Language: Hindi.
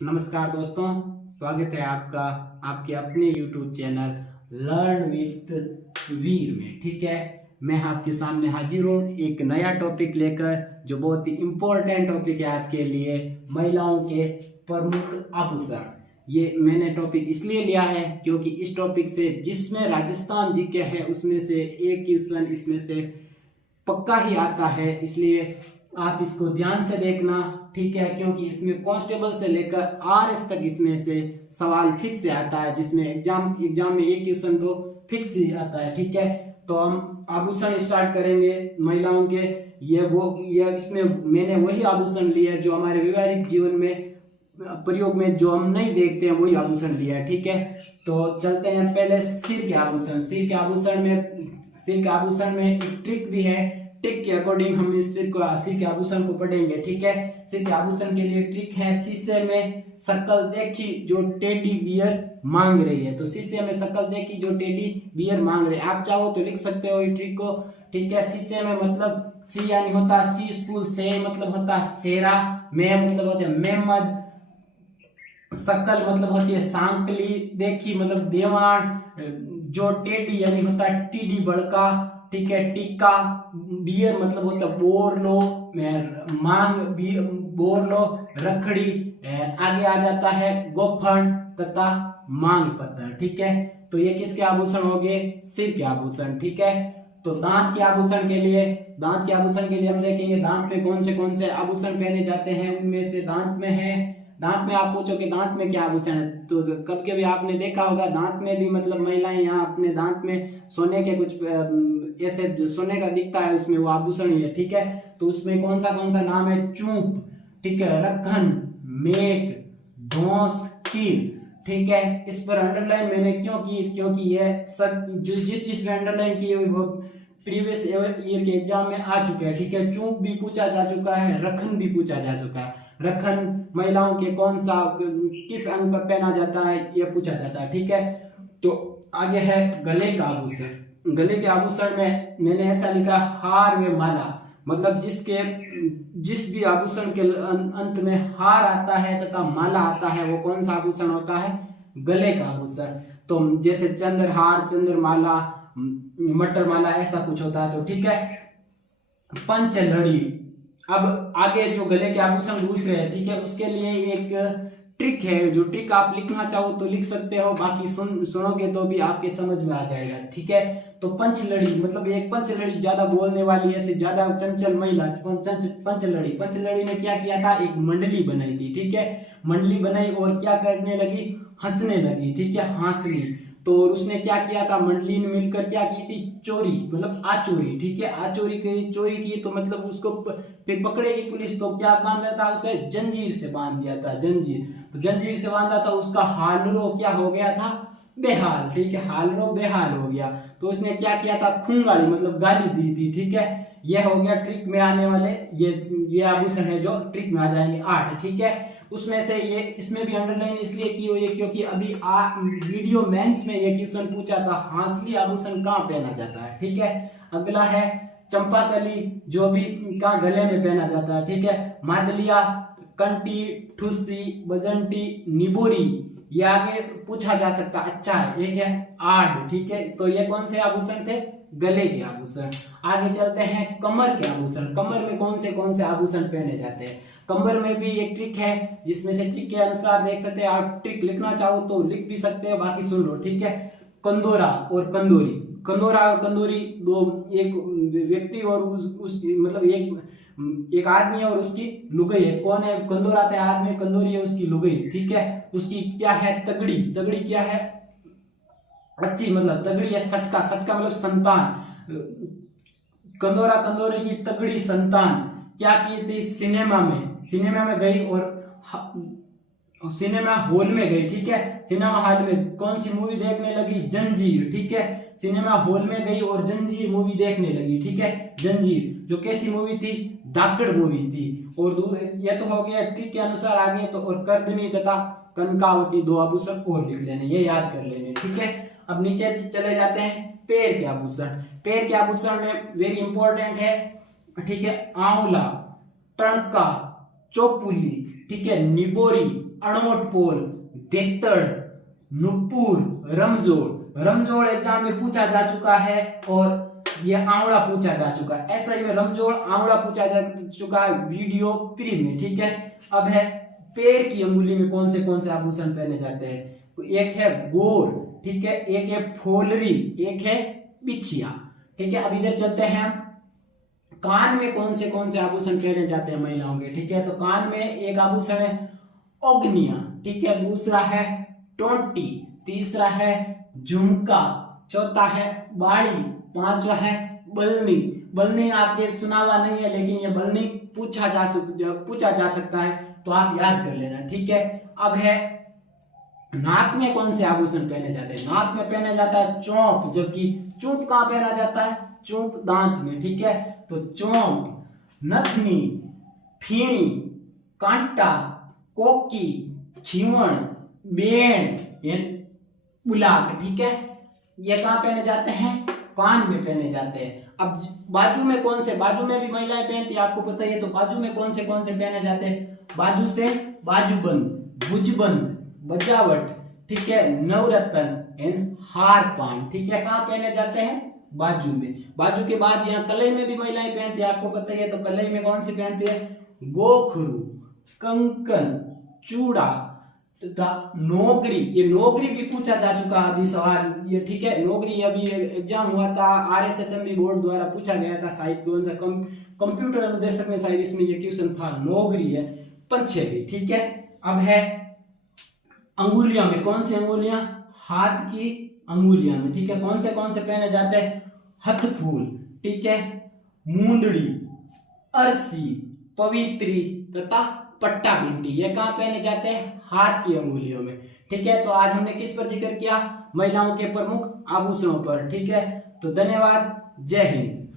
नमस्कार दोस्तों, स्वागत है आपका आपके अपने YouTube चैनल लर्न विथ वीर में। ठीक है, मैं आपके सामने हाजिर हूँ एक नया टॉपिक लेकर, जो बहुत ही इम्पोर्टेंट टॉपिक है आपके लिए, महिलाओं के प्रमुख आभूषण। ये मैंने टॉपिक इसलिए लिया है क्योंकि इस टॉपिक से जिसमें राजस्थान जीके है उसमें से एक क्वेश्चन इसमें से पक्का ही आता है, इसलिए आप इसको ध्यान से देखना। ठीक है, क्योंकि इसमें कांस्टेबल से लेकर आरएस तक इसमें से सवाल फिक्स से आता है, जिसमें एग्जाम में एक क्वेश्चन तो फिक्स ही आता है। ठीक है, तो हम आभूषण स्टार्ट करेंगे महिलाओं के। ये इसमें मैंने वही आभूषण लिए जो हमारे व्यवहारिक जीवन में प्रयोग में जो हम नहीं देखते हैं वही आभूषण लिया है। ठीक है, तो चलते हैं पहले सिर के आभूषण। सिर के आभूषण में एक ट्रिक भी है। ट्रिक के अकॉर्डिंग हम इस सिर के आभूषण को पढ़ेंगे। ठीक है, सिर के आभूषण के लिए ट्रिक है, शीशे में शक्ल देखी जो टेडी बियर मांग रही है। तो शीशे में शक्ल देखी जो टेडी बियर मांग रही है, आप चाहो तो लिख सकते हो ये ट्रिक को। ठीक है, शीशे में मतलब सी यानी होता है सी स्कूल, से मतलब होता है शेरा, में मतलब होता है मेहमद, शकल मतलब होती है सांकली, देखी मतलब देवान, जो टेडी यानी होता है टीडी बड़का। ठीक है, टीका, बियर मतलब होता है बोरलो, मांग बोरलो, रखड़ी, आगे आ जाता है गोफन तथा मांग पत्र। ठीक है, तो ये किसके आभूषण हो गए? सिर के आभूषण। ठीक है, तो दांत के आभूषण के लिए हम देखेंगे दांत में कौन से आभूषण पहने जाते हैं। उनमें से दांत में आप पूछोगे दांत में क्या आभूषण है, तो कभी कभी आपने देखा होगा दांत में भी मतलब महिलाएं यहाँ अपने दांत में सोने के कुछ ऐसे सोने का दिखता है, उसमें वो आभूषण ही है। ठीक है, तो उसमें कौन सा नाम है? चूप, ठीक है, रखन, मेघ, धौंस, कील। ठीक है, इस पर अंडरलाइन मैंने क्यों की? क्योंकि यह सब जिस अंडरलाइन की वो प्रीवियस ईयर के एग्जाम में आ चुके हैं। ठीक है, चूप भी पूछा जा चुका है, रखन भी पूछा जा चुका है। रखन महिलाओं के किस अंग पर पहना जाता है यह पूछा जाता है। ठीक है, तो आगे है गले का आभूषण। गले के आभूषण में मैंने ऐसा लिखा, हार व माला, मतलब जिस भी आभूषण के अंत में हार आता है तथा माला आता है वो कौन सा आभूषण होता है? गले का आभूषण। तो जैसे चंद्रहार, चंद्रमाला, मटर माला, ऐसा कुछ होता है। तो ठीक है, पंचलड़ी। अब आगे जो गले के आभूषण पूछ रहे हैं, ठीक है, उसके लिए एक ट्रिक है, जो ट्रिक आप लिखना चाहो तो लिख सकते हो, बाकी सुनोगे तो भी आपके समझ में आ जाएगा। ठीक है, तो पंचलड़ी मतलब एक पंचलड़ी, ज्यादा बोलने वाली, ऐसे ज्यादा चंचल महिला पंचलड़ी ने क्या किया था? एक मंडली बनाई थी। ठीक है, मंडली बनाई और क्या करने लगी? हंसने लगी। ठीक है, हंसनी। तो उसने क्या किया था? मंडली ने मिलकर क्या की थी? चोरी मतलब आचोरी। ठीक है, चोरी की तो मतलब उसको फिर पकड़ेगी पुलिस, तो क्या बांधा था उसे? जंजीर से बांध दिया था। तो जंजीर से बांधा था, उसका हालरो क्या हो गया था? बेहाल। ठीक है, हालरो बेहाल हो गया। तो उसने क्या किया था? खूंगाड़ी मतलब गाली दी थी। ठीक है, यह हो गया ट्रिक में आने वाले, ये आभूषण है जो ट्रिक में आ जाएंगे 8। ठीक है, उसमें से ये इसमें भी अंडरलाइन इसलिए की हुई है क्योंकि अभी वीडियो मेंस में ये क्वेश्चन पूछा था, हांसली आभूषण कहाँ पहना जाता है। ठीक है, अगला है चंपाकली, जो भी का गले में पहना जाता है। ठीक है, मादलिया, कंटी, ठुस्सी, बजंटी, निबोरी, ये आगे पूछा जा सकता। अच्छा है, एक है आड़। ठीक है, तो ये कौन से आभूषण थे? गले के आभूषण। आगे चलते हैं कमर के आभूषण। कमर में कौन से आभूषण पहने जाते हैं? कमर में भी एक ट्रिक है, जिसमें से ट्रिक के अनुसार देख सकते हैं, आप ट्रिक लिखना चाहो तो लिख भी सकते हो, बाकी सुन लो। ठीक है, कंदोरा और कंदोरी दो, एक व्यक्ति और उस मतलब एक आदमी है और उसकी लुगाई है। कौन है? कंदोरा है आदमी, कंदोरी है उसकी लुगाई। ठीक है, उसकी क्या है? तगड़ी क्या है? अच्छी मतलब तगड़ी है। सटका मतलब संतान। कंदोरी की तगड़ी संतान क्या की थी? सिनेमा में गई और सिनेमा हॉल में गई। ठीक है, सिनेमा हॉल में कौन सी मूवी देखने लगी? जंजीर। ठीक है, सिनेमा हॉल में गई और जंजीर मूवी देखने लगी। ठीक है, जंजीर जो कैसी मूवी थी? धाकड़ मूवी थी। और ये तो हो गया ट्रिक के अनुसार। आगे तो और कर्दनी तथा कनकावती, 2 आभूषण और लिख लेने, ये याद कर लेने। ठीक है, अब नीचे चले जाते हैं पैर के आभूषण में वेरी इंपॉर्टेंट है। ठीक है, आंवला, टणका, चौपुली, ठीक है, निबोरी, अणोटपोल, देतड़, नुपुर, रमजोड़। रमजोड़ एग्जाम में पूछा जा चुका है और ये आंवला पूछा जा चुका है। ऐसा ही में रमजोड़ आंवला पूछा जा चुका है वीडियो 3 में, ठीक है। अब है पैर की अंगुली में कौन से आभूषण पहने जाते हैं। एक है गोर, ठीक है, एक है फोलरी, एक है बिछिया, ठीक है। अब इधर चलते हैं, कान में कौन से आभूषण पहने जाते हैं महिलाओं के, ठीक है। तो कान में एक आभूषण है ओगनिया, ठीक है, दूसरा है टोटी, तीसरा है झुमका, चौथा है बाड़ी, पांचवा है बलनी। बलनी आपके सुना हुआ नहीं है, लेकिन ये बलनी पूछा जा सकता है, तो आप याद कर लेना, ठीक है। अब है नाक में कौन से आभूषण पहने जाते हैं। नाक में पहना जाता है चौंप, जबकि चुंप कहाँ पहना जाता है, चुंप दांत में, ठीक है। तो चौंप, नथनी, फीणी, कांटा, कोकी, खीवण, बेण, बुलाक, ठीक है। ये कहाँ पहने जाते हैं, कान में पहने जाते हैं। अब बाजू में बाजू में भी महिलाएं पहनती है, आपको पता ही है। तो बाजू में कौन से पहने जाते हैं, बाजू से बाजूबंद, भुजबंद, बजावट, ठीक है, नवरत्न एंड हार पान, ठीक है, कहाँ पहने जाते हैं, बाजू में। बाजू के बाद यहाँ कलाई में भी महिलाएं पहनती है, आपको पता ही है। तो कलाई में कौन सी पहनती है, गोखरू, कंकन, चूड़ा तथा नौकरी। ये नौकरी भी पूछा जा चुका है अभी सवाल, ये ठीक है। नौकरी अभी एग्जाम हुआ था, RSSMB बोर्ड द्वारा पूछा गया था, शायद कौन सा कंप्यूटर अनुदेशक में शायद इसमें ये क्वेश्चन था। नौकरी है पंचेरी, ठीक है। अब है अंगुलियों में कौन सी अंगुलियां, हाथ की अंगुलियों में, ठीक है, कौन से पहने जाते हैं, हथफूल, ठीक है, मूंदड़ी, अरसी, पवित्री तथा पट्टा बिंटी। ये कहाँ पहने जाते हैं, हाथ की अंगुलियों में, ठीक है। तो आज हमने किस पर जिक्र किया, महिलाओं के प्रमुख आभूषणों पर, ठीक है। तो धन्यवाद, जय हिंद।